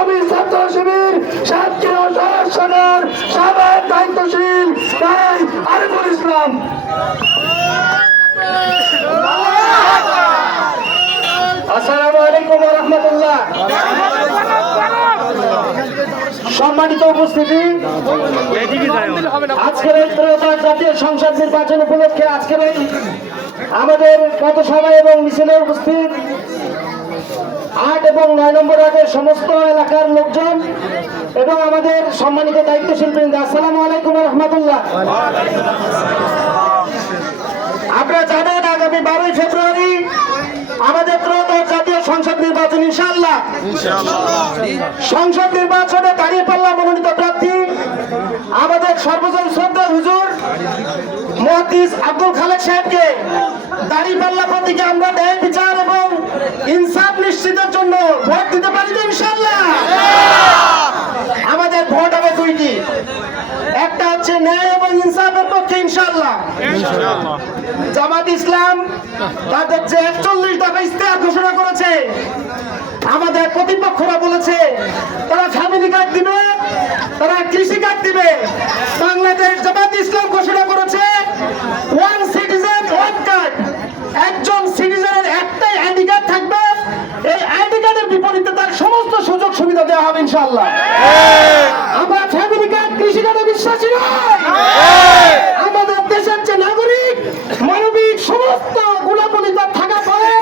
ইসলামী ছাত্র শিবির সাতক্ষীরা সদর সাবেক দায়িত্বশীল আরিফুল ইসলাম। আসসালামু আলাইকুম ওয়া রাহমাতুল্লাহ। সম্মানিত উপস্থিতি, আজকের এই ত্রয়োদশ জাতীয় সংসদ নির্বাচন উপলক্ষে আজকের এই আমাদের পথসভা এবং মিছিলে উপস্থিত 8 এবং 9 নম্বর ওয়ার্ডের সমস্ত এলাকার লোকজন এবং আমাদের সম্মানিত দায়িত্বশীল বৃন্দ, আসসালামু আলাইকুম ওয়া রাহমাতুল্লাহ। আপনারা জানেন আগামী 12ই ফেব্রুয়ারি আমাদের ত্রয়োদশ জাতীয় সংসদ নির্বাচন। ইনশাআল্লাহ সংসদ নির্বাচনে দাঁড়িপাল্লা মনোনীত প্রার্থী আমাদের সর্বজন শ্রদ্ধা হুজুর মুহাদ্দিস আব্দুল খালেক সাহেবকে দাঁড়িপাল্লা প্রতীকে আমরা ন্যায় বিচার এবং ইনসাফ নিশ্চিতের জন্য ভোট দিতে পারি তো ইনশাআল্লাহ। আমাদের ভোট হবে দুইটি, একটা হচ্ছে ন্যায় এবং ইনসাফের পক্ষে ইনশাআল্লাহ। জামাত ইসলাম তাদের যে 41 দফা ইশতেহার ঘোষণা করেছে, আমাদের প্রতিপক্ষরা বলেছে তারা ফ্যামিলি কার্ড দিবে, তারা কৃষি কার্ড দিবে। বাংলাদেশ জামাত ইসলাম ঘোষণা করেছে ওয়ান সিটিজেন ওয়ান কার্ড, একজন সিটিজেনের একটাই আইডি কার্ড থাকবে। এই আইডি কার্ডের বিপরীতে তার সমস্ত সুযোগ সুবিধা দেওয়া হবে ইনশাআল্লাহ। আমরা ফ্যামিলি কার্ড কৃষি কার্ডে বিশ্বাসী নয়। আমাদের দেশের যে নাগরিক মানবিক সমস্ত গুণাবলী তার থাকা পরে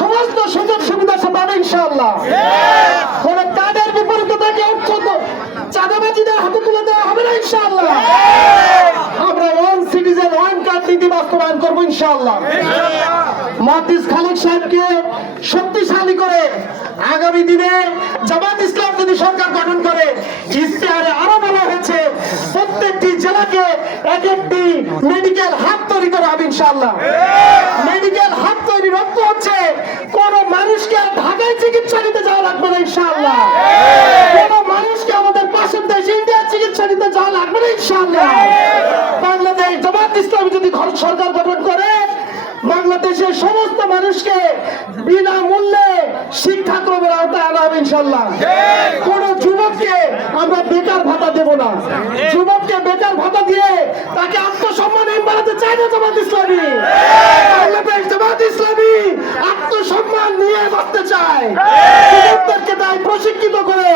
সমস্ত সুযোগ সুবিধা সে পাবে ইনশাআল্লাহ। কোন কার্ডের বিপরীতে তাকে অত্যন্ত চাঁদাবাজিদের হাতে তুলে দেওয়া হবে না ইনশাআল্লাহ। আমরা ওয়ান সিটিজেন ওয়ান কার্ড নীতি বাস্তবায়ন করবো ইনশাআল্লাহ। মুহাদ্দিস খালেক সাহেবকে শক্তিশালী করে আগামী দিনে জামাত ইসলাম যদি সরকার গঠন করে, ইশতেহারে আরো বলা হয়েছে প্রত্যেকটি জেলাকে এক একটি মেডিকেল হাব তৈরি করা হবে ইনশাআল্লাহ। মেডিকেল হাব তৈরির অর্থ হচ্ছে কোন মানুষকে আর ঢাকায় চিকিৎসা নিতে যাওয়া লাগবে না ইনশাআল্লাহ। কোন মানুষকে আমাদের পাশের দেশ ইন্ডিয়ার চিকিৎসা নিতে যাওয়া লাগবে না ইনশাআল্লাহ। বাংলাদেশ জামাত ইসলাম যদি সরকার গঠন করে, বাংলাদেশের সমস্ত মানুষকে বিনামূল্যে শিক্ষাক্রমের আওতায় আনা হবে ইনশাআল্লাহ। কোন যুবককে আমরা বেকার ভাতা দেব না। যুবককে বেকার ভাতা দিয়ে তাকে আত্মসম্মানহীন বানাতে চাই না জামাত ইসলামী। বাংলাদেশ জামাত ইসলামী আত্মসম্মান নিয়ে বাঁচতে চায়। যুবকদেরকে তাই প্রশিক্ষিত করে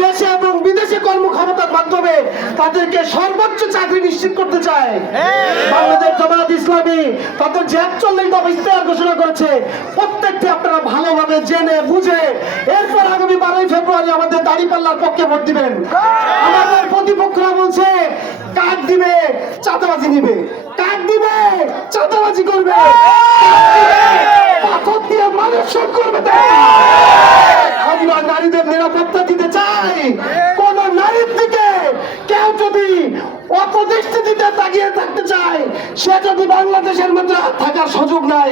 দেশে এবং বিদেশে কর্মক্ষমতার মাধ্যমে তাদেরকে সর্বোচ্চ চাকরি নিশ্চিত করতে চায়। বাংলাদেশ জামাত ইসলামী তাদের যে 41 দফা ইশতেহার ঘোষণা করেছে, প্রত্যেকটি আপনারা ভালোভাবে জেনে বুঝে এরপর আগামী 12ই ফেব্রুয়ারি আমাদের দাঁড়িপাল্লার পক্ষে ভোট দিবেন। আমাদের প্রতিপক্ষরা বলছে কার্ড দিবে চাঁদাবাজি নিবে, কার্ড দিবে চাঁদাবাজি করবে, পাথর দিয়ে মানুষ শোধ করবে। আমরা নারীদের নিরাপত্তা দিতে চাই। কোন নারীর দিকে কেউ যদি অপদৃষ্টি দিতে তাকিয়ে থাকতে চায়, সে যদি বাংলাদেশের মধ্যে থাকার সুযোগ নাই।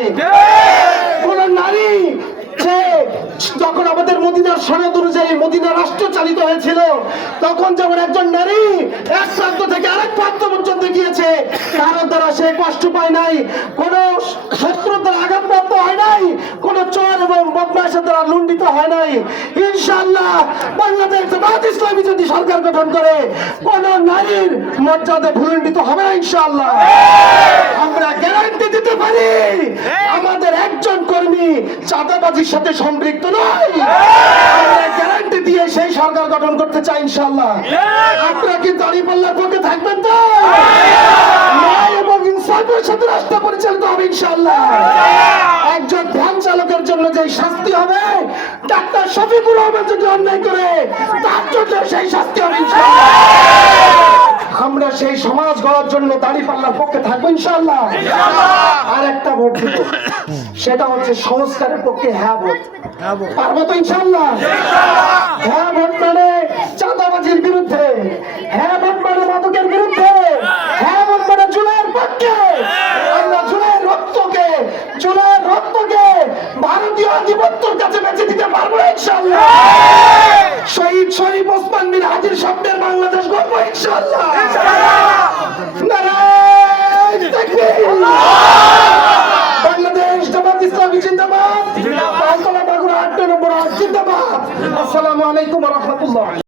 কোন নারী যখন আমাদের মদিনার সনদ অনুযায়ী মদিনা রাষ্ট্র চালিত হয়েছিল, তখন যেমন একজন নারী এক প্রান্ত থেকে আরেক প্রান্ত পর্যন্ত গিয়েছে, কারোর দ্বারা সে কষ্ট পায় নাই, কোন শত্রুর দ্বারা আঘাতপ্রাপ্ত হয় নাই, কোন চোর এবং বদমাশের দ্বারা লুণ্ঠিত হয় নাই। ইনশাআল্লাহ বাংলাদেশ জামাত ইসলামী যদি সরকার গঠন করে, কোন নারীর মর্যাদা ভুলণ্ডিত হবে না ইনশাআল্লাহ। আমরা গ্যারান্টি দিতে পারি আমাদের একজন কর্মী চাঁদাবাজির সাথে সম্পৃক্ত নয়। আমরা গ্যারান্টি দিয়ে সেই সরকার গঠন করতে চাই ইনশাআল্লাহ। আপনারা কি দাঁড়িপাল্লার পক্ষে থাকবেন তো? ন্যায় এবং ইনসাফের সাথে রাষ্ট্র পরিচালিত হবে ইনশাআল্লাহ। একজন ভ্যান চালকের জন্য যে শাস্তি হবে, ডাক্তার শফিকুর রহমান যদি অন্যায় করে তার জন্য সেই শাস্তি হবে ইনশাআল্লাহ। আমরা সেই সমাজ গড়ার জন্য দাঁড়িপাল্লার পক্ষে থাকবো ইনশাআল্লাহ। আর একটা ভোট দিব, সেটা হচ্ছে সংস্কারের পক্ষে হ্যাঁ ভোট। পারবো তো ইনশাআল্লাহ? হ্যাঁ ভোট মানে চাঁদাবাজির বিরুদ্ধে, হ্যাঁ ভোট মানে মাদকের বিরুদ্ধে, হ্যাঁ ভোট মানে জুলাইয়ের পক্ষে। আমরা জুলাইয়ের রক্তকে ভারতীয় আধিপত্যের কাছে বেঁচে দিতে পারবো ইনশাআল্লাহ। শহীদ শরীফ ওসমান বিন হাজির স্বপ্নের বাংলাদেশ গড়ব ইনশাআল্লাহ। নারায়ে তাকবীর। বাংলাদেশ জামাত ইসলামী জিন্দাবাদ। পাঁচতলা বাগুড়া 8 নম্বর জিন্দাবাদ। আসসালামু আলাইকুম ওয়া রাহমাতুল্লাহ।